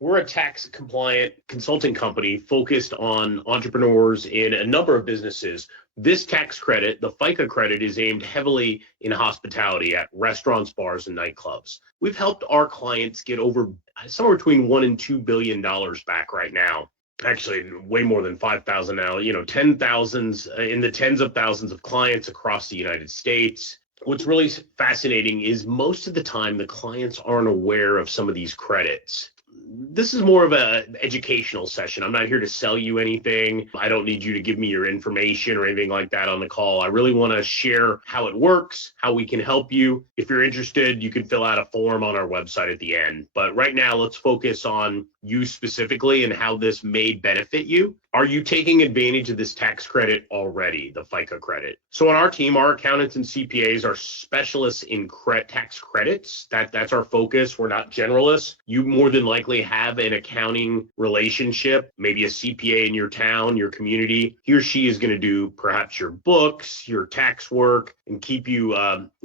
We're a tax compliant consulting company focused on entrepreneurs in a number of businesses. This tax credit, the FICA credit, is aimed heavily in hospitality at restaurants, bars, and nightclubs. We've helped our clients get over somewhere between $1 and $2 billion back right now. Actually, way more than 5,000 now, 10,000s in the tens of thousands of clients across the United States. What's really fascinating is most of the time the clients aren't aware of some of these credits. This is more of an educational session. I'm not here to sell you anything. I don't need you to give me your information or anything like that on the call. I really want to share how it works, how we can help you. If you're interested, you can fill out a form on our website at the end. But right now, let's focus on you specifically and how this may benefit you. Are you taking advantage of this tax credit already, the FICA credit? So on our team, our accountants and CPAs are specialists in tax credits. That's our focus. We're not generalists. You more than likely have an accounting relationship, maybe a CPA in your town, your community. He or she is going to do perhaps your books, your tax work, and keep you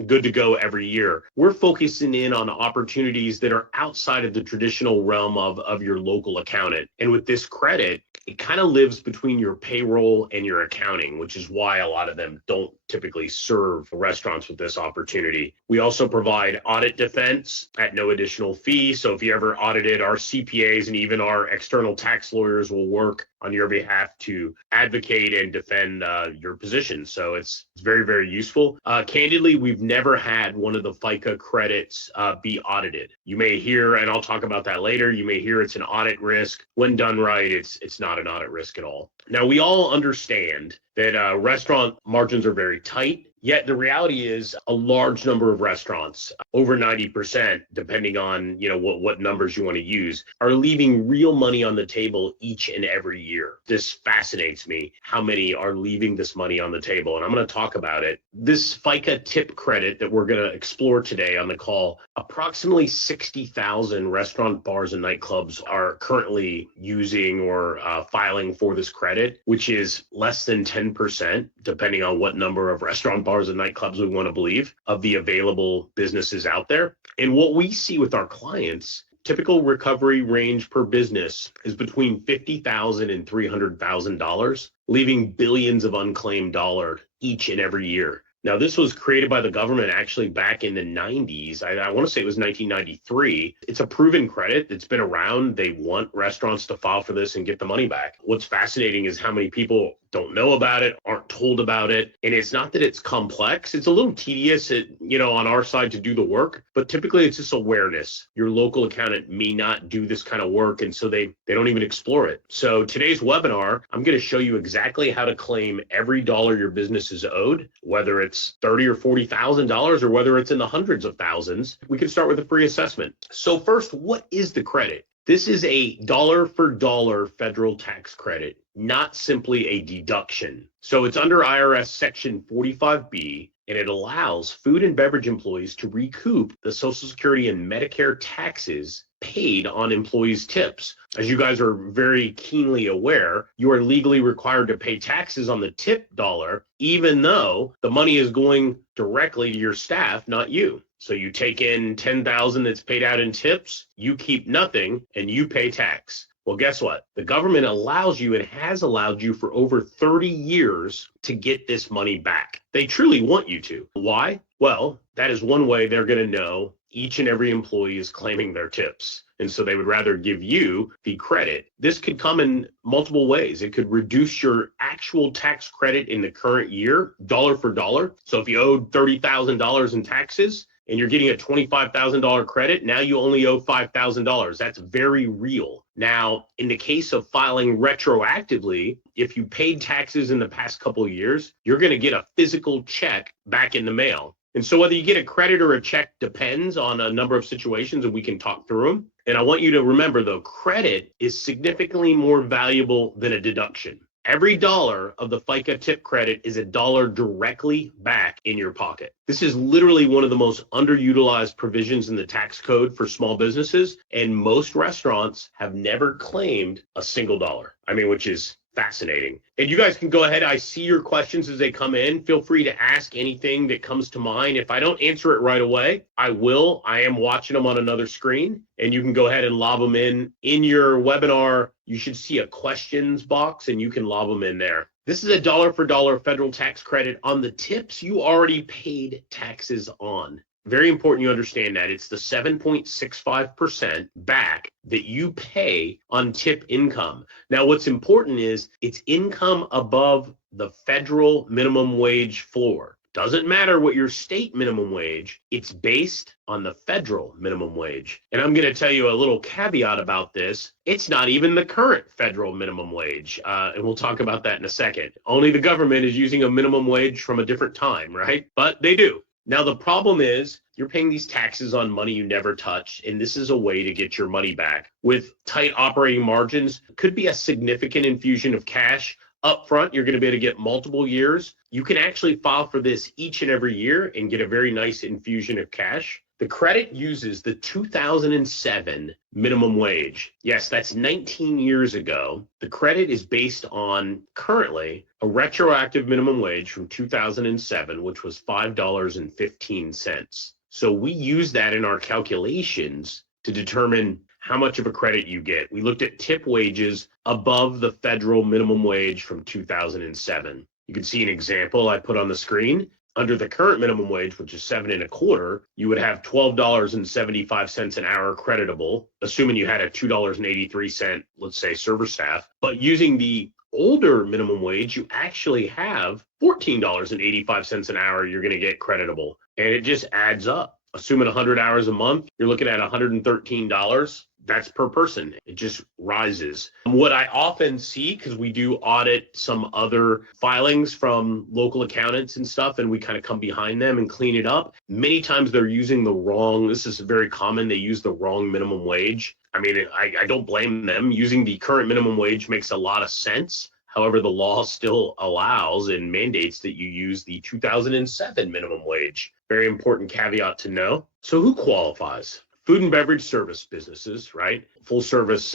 good to go every year. We're focusing in on opportunities that are outside of the traditional realm of your local accountant. And with this credit, it kind of lives between your payroll and your accounting, which is why a lot of them don't typically serve restaurants with this opportunity. We also provide audit defense at no additional fee. So if you ever audited, our CPAs and even our external tax lawyers will work on your behalf to advocate and defend your position. So it's very, very useful. Candidly, we've never had one of the FICA credits be audited. You may hear, and I'll talk about that later, you may hear it's an audit risk. When done right, it's not an audit risk at all. Now, we all understand that restaurant margins are very tight. Yet the reality is a large number of restaurants, over 90%, depending on what numbers you want to use, are leaving real money on the table each and every year. This fascinates me, how many are leaving this money on the table, and I'm going to talk about it. This FICA tip credit that we're going to explore today on the call, approximately 60,000 restaurant, bars, and nightclubs are currently using or filing for this credit, which is less than 10%, depending on what number of restaurant, bars, and nightclubs we want to believe, of the available businesses out there. And what we see with our clients, typical recovery range per business is between $50,000 and $300,000, leaving billions of unclaimed dollars each and every year. Now, this was created by the government actually back in the 90s. I want to say it was 1993. It's a proven credit. It's been around. They want restaurants to file for this and get the money back. What's fascinating is how many people don't know about it, aren't told about it. And it's not that it's complex. It's a little tedious, on our side to do the work, but typically it's just awareness. Your local accountant may not do this kind of work, and so they don't even explore it. So today's webinar, I'm going to show you exactly how to claim every dollar your business is owed, whether it's $30,000 or $40,000 or whether it's in the hundreds of thousands. We can start with a free assessment. So first, what is the credit? This is a dollar for dollar federal tax credit, not simply a deduction. So it's under IRS Section 45B, and it allows food and beverage employees to recoup the Social Security and Medicare taxes paid on employees' tips. As you guys are very keenly aware, you are legally required to pay taxes on the tip dollar, even though the money is going directly to your staff, not you. So you take in $10,000 that's paid out in tips, you keep nothing, and you pay tax. Well, guess what? The government allows you and has allowed you for over 30 years to get this money back. They truly want you to. Why? Well, that is one way they're going to know each and every employee is claiming their tips. And so they would rather give you the credit. This could come in multiple ways. It could reduce your actual tax credit in the current year, dollar for dollar. So if you owed $30,000 in taxes, and you're getting a $25,000 credit, now you only owe $5,000. That's very real. Now, in the case of filing retroactively, if you paid taxes in the past couple of years, you're going to get a physical check back in the mail. And so whether you get a credit or a check depends on a number of situations, and we can talk through them. And I want you to remember, though, credit is significantly more valuable than a deduction. Every dollar of the FICA tip credit is a dollar directly back in your pocket. This is literally one of the most underutilized provisions in the tax code for small businesses, and most restaurants have never claimed a single dollar. Which is Fascinating. And you guys can go ahead. I see your questions as they come in. Feel free to ask anything that comes to mind. If I don't answer it right away, I will. I am watching them on another screen, and you can go ahead and lob them in your webinar. You should see a questions box, and you can lob them in there. This is a dollar for dollar federal tax credit on the tips you already paid taxes on. Very important you understand that. It's the 7.65% back that you pay on tip income. Now, what's important is it's income above the federal minimum wage floor. Doesn't matter what your state minimum wage, it's based on the federal minimum wage. And I'm going to tell you a little caveat about this. It's not even the current federal minimum wage. And we'll talk about that in a second. Only the government is using a minimum wage from a different time, right? But they do. Now, the problem is you're paying these taxes on money you never touched, and this is a way to get your money back. With tight operating margins, could be a significant infusion of cash up front. You're going to be able to get multiple years. You can actually file for this each and every year and get a very nice infusion of cash. The credit uses the 2007 minimum wage. Yes, that's 19 years ago. The credit is based on currently a retroactive minimum wage from 2007, which was $5.15. So we use that in our calculations to determine how much of a credit you get. We looked at tip wages above the federal minimum wage from 2007. You can see an example I put on the screen. Under the current minimum wage, which is $7.25, you would have $12.75 an hour creditable, assuming you had a $2.83, let's say, server staff. But using the older minimum wage, you actually have $14.85 an hour you're going to get creditable. And it just adds up. Assuming 100 hours a month, you're looking at $113. That's per person. It just rises. What I often see, because we do audit some other filings from local accountants and stuff, and we kind of come behind them and clean it up. Many times they're using the wrong, this is very common, they use the wrong minimum wage. I mean, I don't blame them. Using the current minimum wage makes a lot of sense. However, the law still allows and mandates that you use the 2007 minimum wage. Very important caveat to know. So who qualifies? Food and beverage service businesses, right? Full service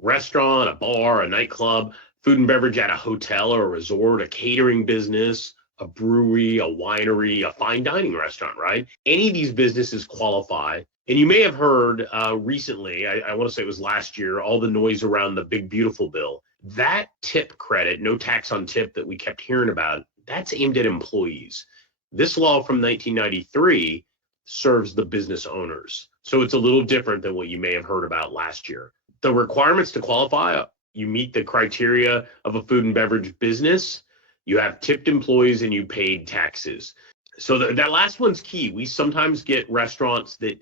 restaurant, a bar, a nightclub, food and beverage at a hotel or a resort, a catering business, a brewery, a winery, a fine dining restaurant, right? Any of these businesses qualify. And you may have heard recently, I want to say it was last year, all the noise around the Big Beautiful Bill. That tip credit, no tax on tip that we kept hearing about, that's aimed at employees. This law from 1993 serves the business owners. So it's a little different than what you may have heard about last year. The requirements to qualify, you meet the criteria of a food and beverage business, you have tipped employees, and you paid taxes. So that last one's key. We sometimes get restaurants that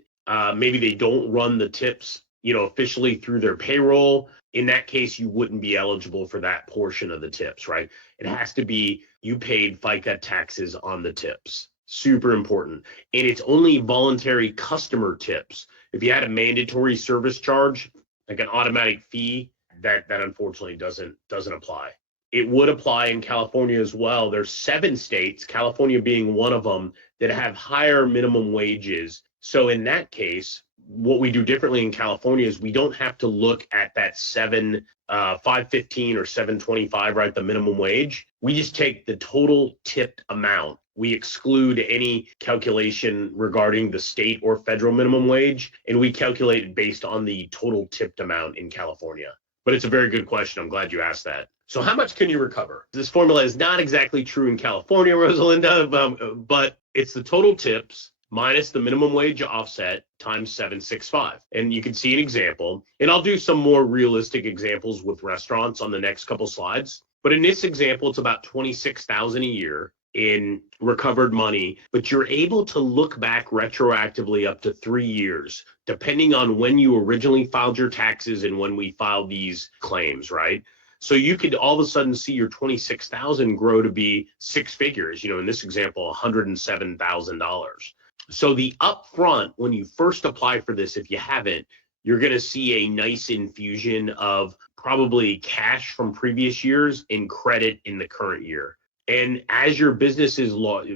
maybe they don't run the tips, officially through their payroll. In that case, you wouldn't be eligible for that portion of the tips, right? It has to be you paid FICA taxes on the tips. Super important. And it's only voluntary customer tips. If you had a mandatory service charge, like an automatic fee, that unfortunately doesn't apply. It would apply in California as well. There's 7 states, California being one of them, that have higher minimum wages. So in that case, what we do differently in California is we don't have to look at that 515 or 725, right, the minimum wage. We just take the total tipped amount. We exclude any calculation regarding the state or federal minimum wage, and we calculate it based on the total tipped amount in California. But it's a very good question. I'm glad you asked that. So how much can you recover? This formula is not exactly true in California, Rosalinda, but it's the total tips minus the minimum wage offset times 765. And you can see an example. And I'll do some more realistic examples with restaurants on the next couple slides. But in this example, it's about $26,000 a year in recovered money, but you're able to look back retroactively up to 3 years, depending on when you originally filed your taxes and when we filed these claims, right? So you could all of a sudden see your $26,000 grow to be 6 figures, in this example, $107,000. So the upfront, when you first apply for this, if you haven't, you're going to see a nice infusion of probably cash from previous years and credit in the current year. And as your business is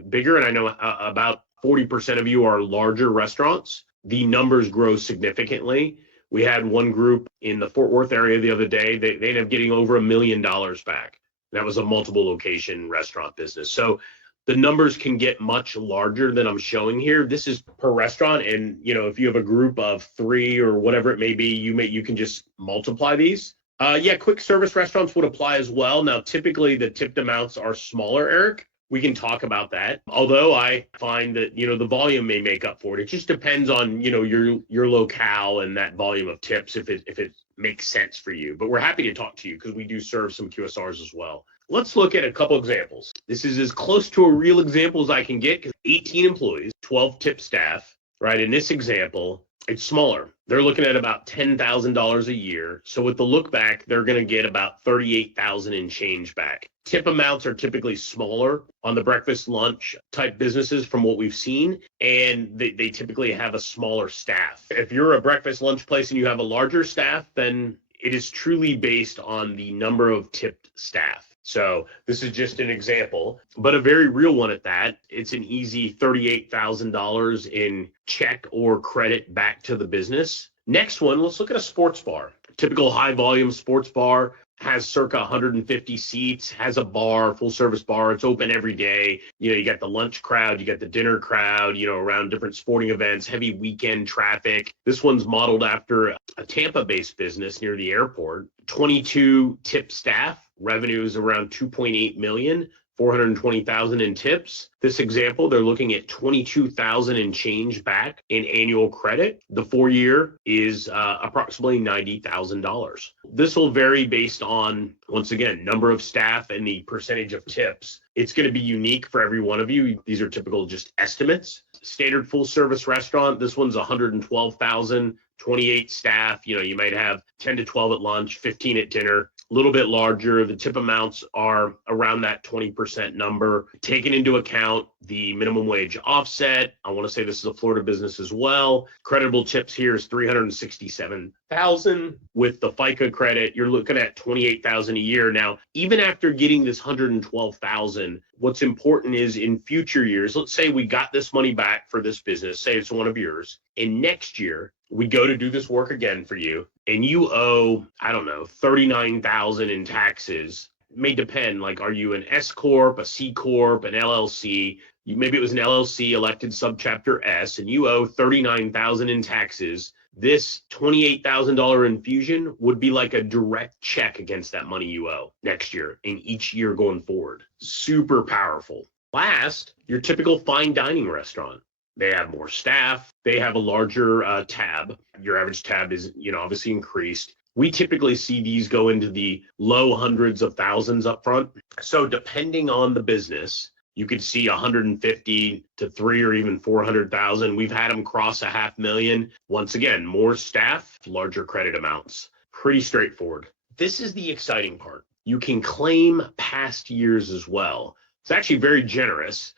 bigger, and I know about 40% of you are larger restaurants, the numbers grow significantly. We had one group in the Fort Worth area the other day, they ended up getting over $1 million back. That was a multiple location restaurant business. So the numbers can get much larger than I'm showing here. This is per restaurant. And, if you have a group of 3 or whatever it may be, you can just multiply these. Yeah, quick service restaurants would apply as well. Now, typically the tipped amounts are smaller, Eric. We can talk about that. Although I find that, the volume may make up for it. It just depends on, your locale and that volume of tips if it makes sense for you. But we're happy to talk to you because we do serve some QSRs as well. Let's look at a couple examples. This is as close to a real example as I can get because 18 employees, 12 tip staff, right? In this example, it's smaller. They're looking at about $10,000 a year. So with the look back, they're going to get about $38,000 in change back. Tip amounts are typically smaller on the breakfast, lunch type businesses from what we've seen, and they typically have a smaller staff. If you're a breakfast, lunch place and you have a larger staff, then it is truly based on the number of tipped staff. So this is just an example, but a very real one at that. It's an easy $38,000 in check or credit back to the business. Next one, let's look at a sports bar. Typical high volume sports bar has circa 150 seats, has a bar, full service bar. It's open every day. You got the lunch crowd, you got the dinner crowd, around different sporting events, heavy weekend traffic. This one's modeled after a Tampa-based business near the airport. 22 tip staff. Revenue is around 2.8 million, 420,000 in tips. This example, they're looking at 22,000 in change back in annual credit. The 4-year is approximately $90,000. This will vary based on, once again, number of staff and the percentage of tips. It's going to be unique for every one of you. These are typical just estimates. Standard full service restaurant, this one's 112,000, 28 staff. You might have 10 to 12 at lunch, 15 at dinner. A little bit larger. The tip amounts are around that 20% number. Taking into account the minimum wage offset, I want to say this is a Florida business as well. Creditable tips here is 367,000. With the FICA credit, you're looking at 28,000 a year. Now, even after getting this 112,000, what's important is in future years, let's say we got this money back for this business, say it's one of yours, and next year we go to do this work again for you, and you owe, I don't know, 39,000 in taxes. It may depend, like, are you an S Corp, a C Corp, an LLC? Maybe it was an LLC elected subchapter S, and you owe 39,000 in taxes. This $28,000 infusion would be like a direct check against that money you owe next year and each year going forward. Super powerful. Last, your typical fine dining restaurant. They have more staff. They have a larger tab. Your average tab is, obviously increased. We typically see these go into the low hundreds of thousands up front. So depending on the business, you could see 150 to 3 or even 400,000. We've had them cross $500,000. Once again, more staff, larger credit amounts. Pretty straightforward. This is the exciting part. You can claim past years as well. It's actually very generous.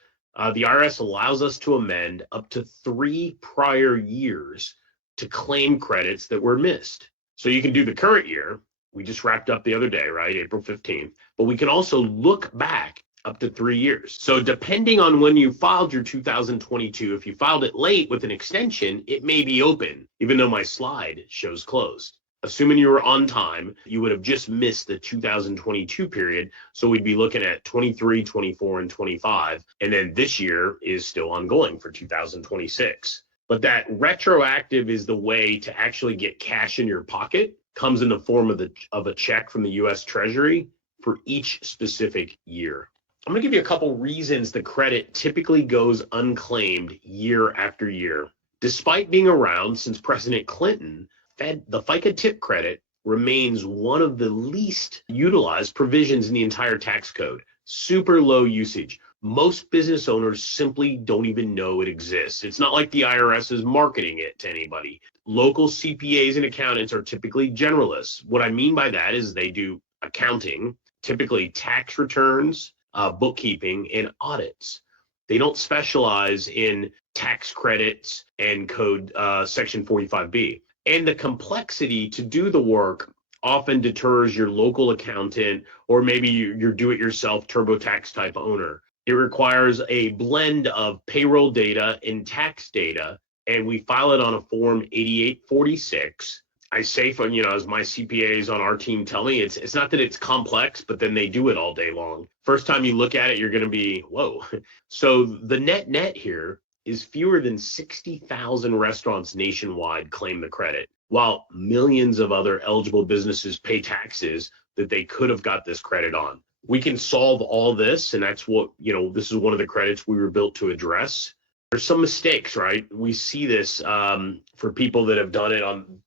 The IRS allows us to amend up to 3 prior years to claim credits that were missed. So you can do the current year. We just wrapped up the other day, right? April 15th. But we can also look back up to 3 years. So depending on when you filed your 2022, if you filed it late with an extension, it may be open, even though my slide shows closed. Assuming you were on time, you would have just missed the 2022 period. So we'd be looking at 23, 24, and 25. And then this year is still ongoing for 2026. But that retroactive is the way to actually get cash in your pocket. Comes in the form of a check from the U.S. Treasury for each specific year. I'm going to give you a couple reasons the credit typically goes unclaimed year after year. Despite being around since President Clinton, the FICA tip credit remains one of the least utilized provisions in the entire tax code. Super low usage. Most business owners simply don't even know it exists. It's not like the IRS is marketing it to anybody. Local CPAs and accountants are typically generalists. What I mean by that is they do accounting, typically tax returns, bookkeeping, and audits. They don't specialize in tax credits and code section 45B. And the complexity to do the work often deters your local accountant or maybe your do-it-yourself TurboTax type owner. It requires a blend of payroll data and tax data, and we file it on a form 8846. I say from, as my CPAs on our team tell me, it's not that it's complex, but then they do it all day long. First time you look at it, you're going to be, whoa. So the net here is fewer than 60,000 restaurants nationwide claim the credit, while millions of other eligible businesses pay taxes that they could have got this credit on. We can solve all this, and that's what, this is one of the credits we were built to address. There's some mistakes, right? We see this for people that have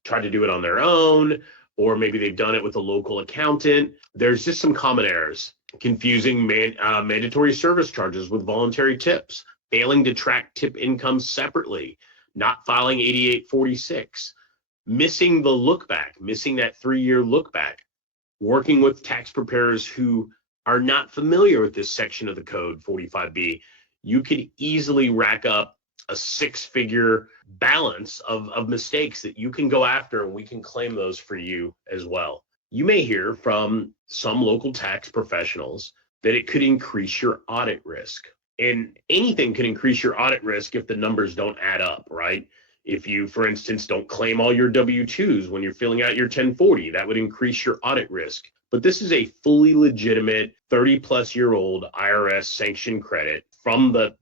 tried to do it on their own, or maybe they've done it with a local accountant. There's just some common errors: confusing mandatory service charges with voluntary tips, failing to track tip income separately, not filing 8846, missing the look back, missing that 3-year look back, working with tax preparers who are not familiar with this section of the code, 45B. You could easily rack up a 6-figure balance of mistakes that you can go after, and we can claim those for you as well. You may hear from some local tax professionals that it could increase your audit risk. And anything can increase your audit risk if the numbers don't add up, right? If you, for instance, don't claim all your W-2s when you're filling out your 1040, that would increase your audit risk. But this is a fully legitimate 30-plus-year-old IRS sanctioned credit from the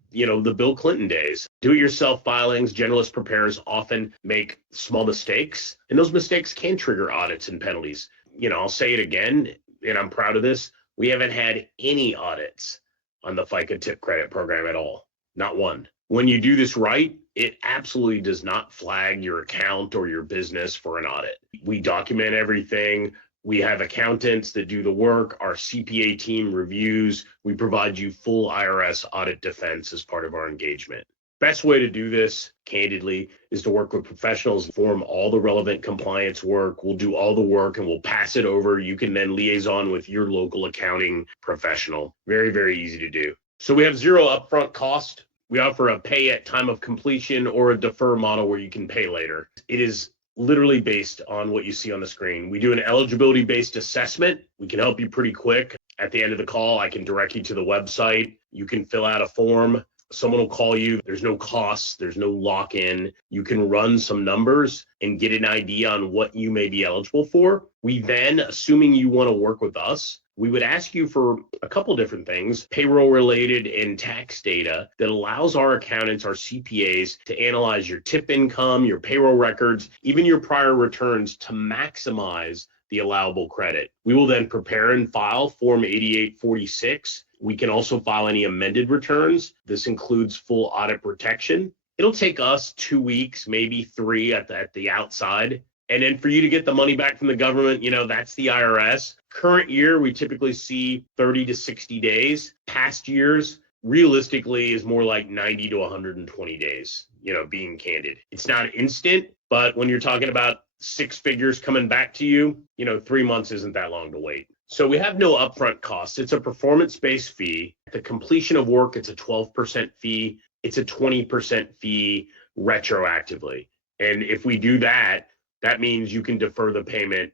Bill Clinton days. Do-it-yourself filings, generalist preparers often make small mistakes, and those mistakes can trigger audits and penalties. I'll say it again, and I'm proud of this. We haven't had any audits on the FICA tip credit program at all, not one. When you do this right, it absolutely does not flag your account or your business for an audit. We document everything. We have accountants that do the work. Our CPA team reviews. We provide you full IRS audit defense as part of our engagement. Best way to do this, candidly, is to work with professionals, form all the relevant compliance work. We'll do all the work and we'll pass it over. You can then liaison with your local accounting professional. Very, very easy to do. So we have zero upfront cost. We offer a pay at time of completion or a defer model where you can pay later. It is literally based on what you see on the screen. We do an eligibility-based assessment. We can help you pretty quick. At the end of the call, I can direct you to the website. You can fill out a form. Someone will call you. There's no costs. There's no lock-in. You can run some numbers and get an idea on what you may be eligible for. We then, assuming you want to work with us, we would ask you for a couple different things, payroll-related and tax data that allows our accountants, our CPAs, to analyze your tip income, your payroll records, even your prior returns to maximize the allowable credit. We will then prepare and file Form 8846. We can also file any amended returns. This includes full audit protection. It'll take us 2 weeks, maybe 3 at the outside. And then for you to get the money back from the government, that's the IRS. Current year, we typically see 30 to 60 days. Past years, realistically, is more like 90 to 120 days, being candid. It's not instant, but when you're talking about 6 figures coming back to you, 3 months isn't that long to wait. So we have no upfront costs. It's a performance-based fee. The completion of work, it's a 12% fee. It's a 20% fee retroactively. And if we do that, that means you can defer the payment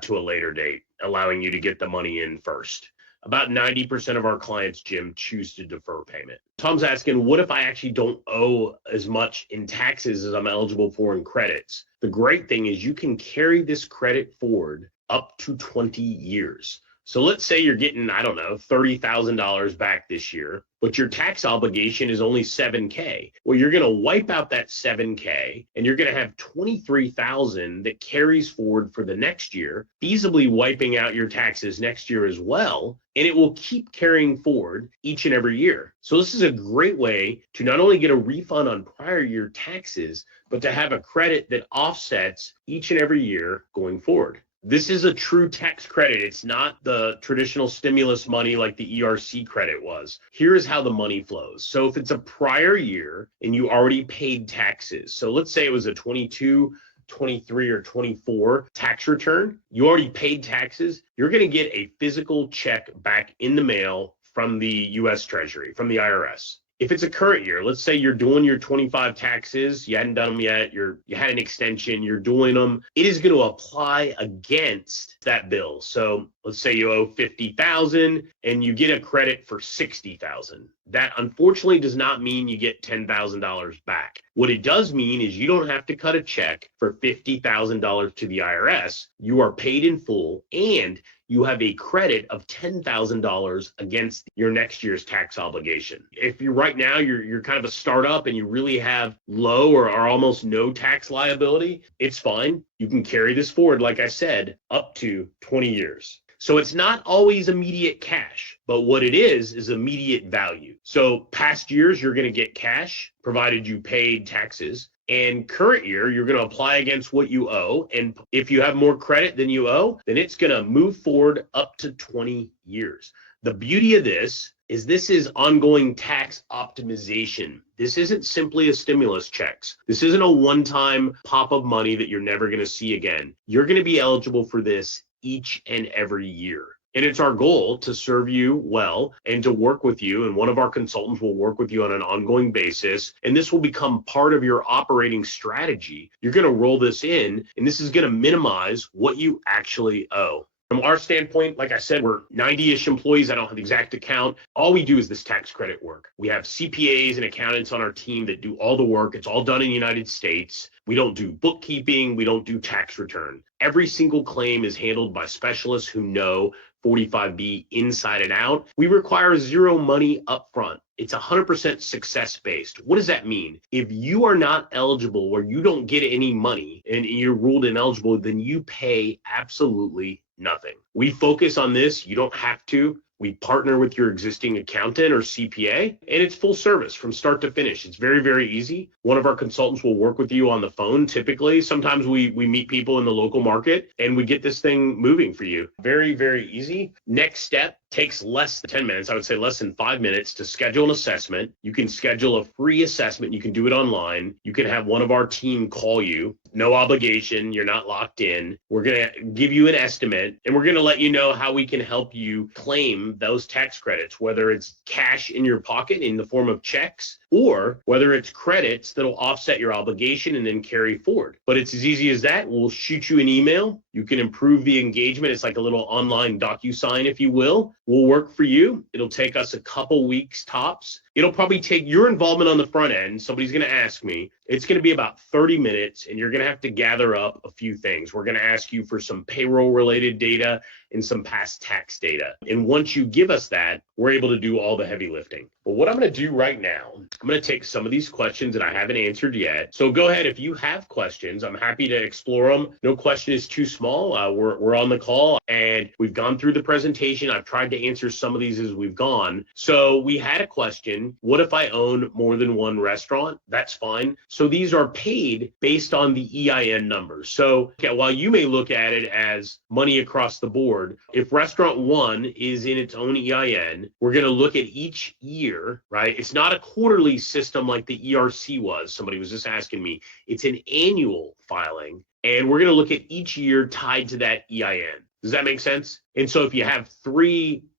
to a later date, allowing you to get the money in first. About 90% of our clients, Jim, choose to defer payment. Tom's asking, what if I actually don't owe as much in taxes as I'm eligible for in credits? The great thing is you can carry this credit forward up to 20 years. So let's say you're getting, $30,000 back this year, but your tax obligation is only $7K. Well, you're going to wipe out that $7K and you're going to have $23,000 that carries forward for the next year, feasibly wiping out your taxes next year as well. And it will keep carrying forward each and every year. So this is a great way to not only get a refund on prior year taxes, but to have a credit that offsets each and every year going forward. This is a true tax credit. It's not the traditional stimulus money like the ERC credit was. Here is how the money flows. So if it's a prior year and you already paid taxes, so let's say it was a 22, 23, or 24 tax return, you already paid taxes, you're going to get a physical check back in the mail from the U.S. Treasury, from the IRS. If it's a current year, let's say you're doing your 25 taxes, you hadn't done them yet, you had an extension, you're doing them, it is going to apply against that bill. So let's say you owe $50,000 and you get a credit for $60,000. That unfortunately does not mean you get $10,000 back. What it does mean is you don't have to cut a check for $50,000 to the IRS. You are paid in full, and you have a credit of $10,000 against your next year's tax obligation. If you're right now, you're kind of a startup and you really have low or almost no tax liability, it's fine. You can carry this forward, like I said, up to 20 years. So it's not always immediate cash, but what it is immediate value. So past years, you're going to get cash, provided you paid taxes. And current year, you're going to apply against what you owe. And if you have more credit than you owe, then it's going to move forward up to 20 years. The beauty of this is ongoing tax optimization. This isn't simply a stimulus checks. This isn't a one-time pop of money that you're never going to see again. You're going to be eligible for this each and every year. And it's our goal to serve you well and to work with you. And one of our consultants will work with you on an ongoing basis. And this will become part of your operating strategy. You're going to roll this in, and this is going to minimize what you actually owe. From our standpoint, like I said, we're 90-ish employees. I don't have the exact account. All we do is this tax credit work. We have CPAs and accountants on our team that do all the work. It's all done in the United States. We don't do bookkeeping. We don't do tax return. Every single claim is handled by specialists who know 45B inside and out. We require zero money upfront. It's 100% success-based. What does that mean? If you are not eligible or you don't get any money and you're ruled ineligible, then you pay absolutely nothing. We focus on this. You don't have to. We partner with your existing accountant or CPA, and it's full service from start to finish. It's very, very easy. One of our consultants will work with you on the phone typically. Sometimes we meet people in the local market and we get this thing moving for you. Very, very easy. Next step takes less than 10 minutes. I would say less than 5 minutes to schedule an assessment. You can schedule a free assessment. You can do it online. You can have one of our team call you. No obligation. You're not locked in. We're going to give you an estimate, and we're going to let you know how we can help you claim those tax credits, whether it's cash in your pocket in the form of checks or whether it's credits that'll offset your obligation and then carry forward. But it's as easy as that. We'll shoot you an email. You can improve the engagement. It's like a little online DocuSign, if you will. We'll work for you. It'll take us a couple weeks tops. It'll probably take your involvement on the front end. Somebody's going to ask me. It's going to be about 30 minutes, and you're going to have to gather up a few things. We're going to ask you for some payroll-related data and some past tax data. And once you give us that, we're able to do all the heavy lifting. But what I'm going to do right now, I'm going to take some of these questions that I haven't answered yet. So go ahead. If you have questions, I'm happy to explore them. No question is too small. We're on the call, and we've gone through the presentation. I've tried to answer some of these as we've gone. So we had a question. What if I own more than one restaurant? That's fine. So these are paid based on the EIN numbers. So while you may look at it as money across the board, if restaurant one is in its own EIN, we're going to look at each year, right? It's not a quarterly system like the ERC was. Somebody was just asking me. It's an annual filing, and we're going to look at each year tied to that EIN. Does that make sense? And so if you have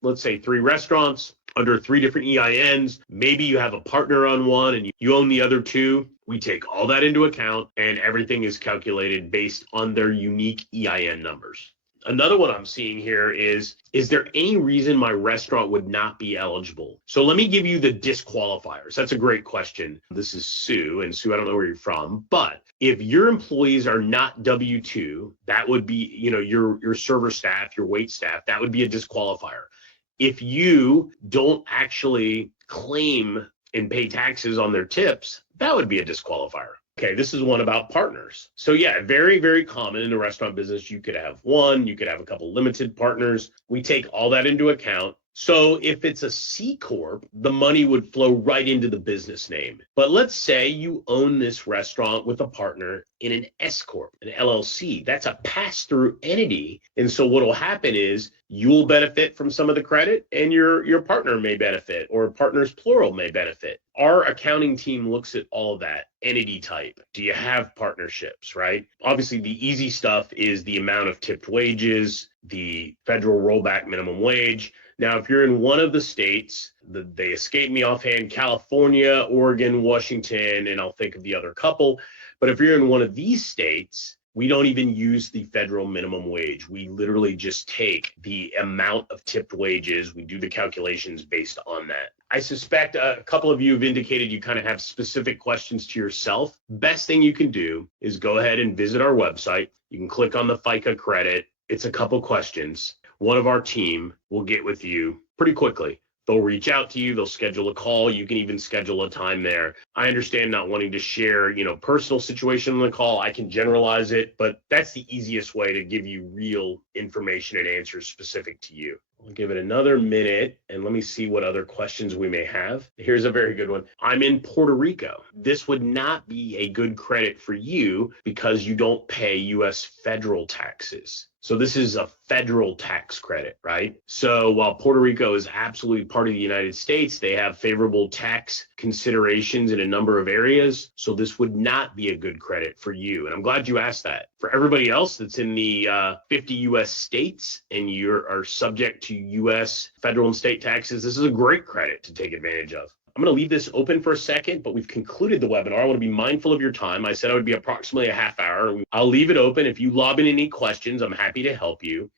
let's say three restaurants under three different EINs, maybe you have a partner on one and you own the other two, we take all that into account and everything is calculated based on their unique EIN numbers. Another one I'm seeing here is there any reason my restaurant would not be eligible? So let me give you the disqualifiers. That's a great question. This is Sue, and Sue, I don't know where you're from, but if your employees are not W-2, that would be, your server staff, your wait staff, that would be a disqualifier. If you don't actually claim and pay taxes on their tips, that would be a disqualifier. Okay, this is one about partners. So yeah, very, very common in the restaurant business. You could have one, you could have a couple limited partners. We take all that into account. So if it's a C Corp, the money would flow right into the business name. But let's say you own this restaurant with a partner in an S Corp, an LLC. That's a pass-through entity. And so what will happen is you'll benefit from some of the credit and your partner may benefit, or partners plural may benefit. Our accounting team looks at all of that. Entity type. Do you have partnerships, right? Obviously, the easy stuff is the amount of tipped wages, the federal rollback minimum wage. Now, if you're in one of the states, they escape me offhand, California, Oregon, Washington, and I'll think of the other couple. But if you're in one of these states, we don't even use the federal minimum wage. We literally just take the amount of tipped wages. We do the calculations based on that. I suspect a couple of you have indicated you kind of have specific questions to yourself. Best thing you can do is go ahead and visit our website. You can click on the FICA credit. It's a couple questions. One of our team will get with you pretty quickly. They'll reach out to you. They'll schedule a call. You can even schedule a time there. I understand not wanting to share, personal situation on the call. I can generalize it, but that's the easiest way to give you real information and answers specific to you. I'll give it another minute and let me see what other questions we may have. Here's a very good one. I'm in Puerto Rico. This would not be a good credit for you because you don't pay U.S. federal taxes. So this is a federal tax credit, right? So while Puerto Rico is absolutely part of the United States, they have favorable tax considerations in a number of areas. So this would not be a good credit for you. And I'm glad you asked that. For everybody else that's in the 50 U.S. states and you are subject to U.S. federal and state taxes, this is a great credit to take advantage of. I'm going to leave this open for a second, but we've concluded the webinar. I want to be mindful of your time. I said it would be approximately a half hour. I'll leave it open. If you lob in any questions, I'm happy to help you.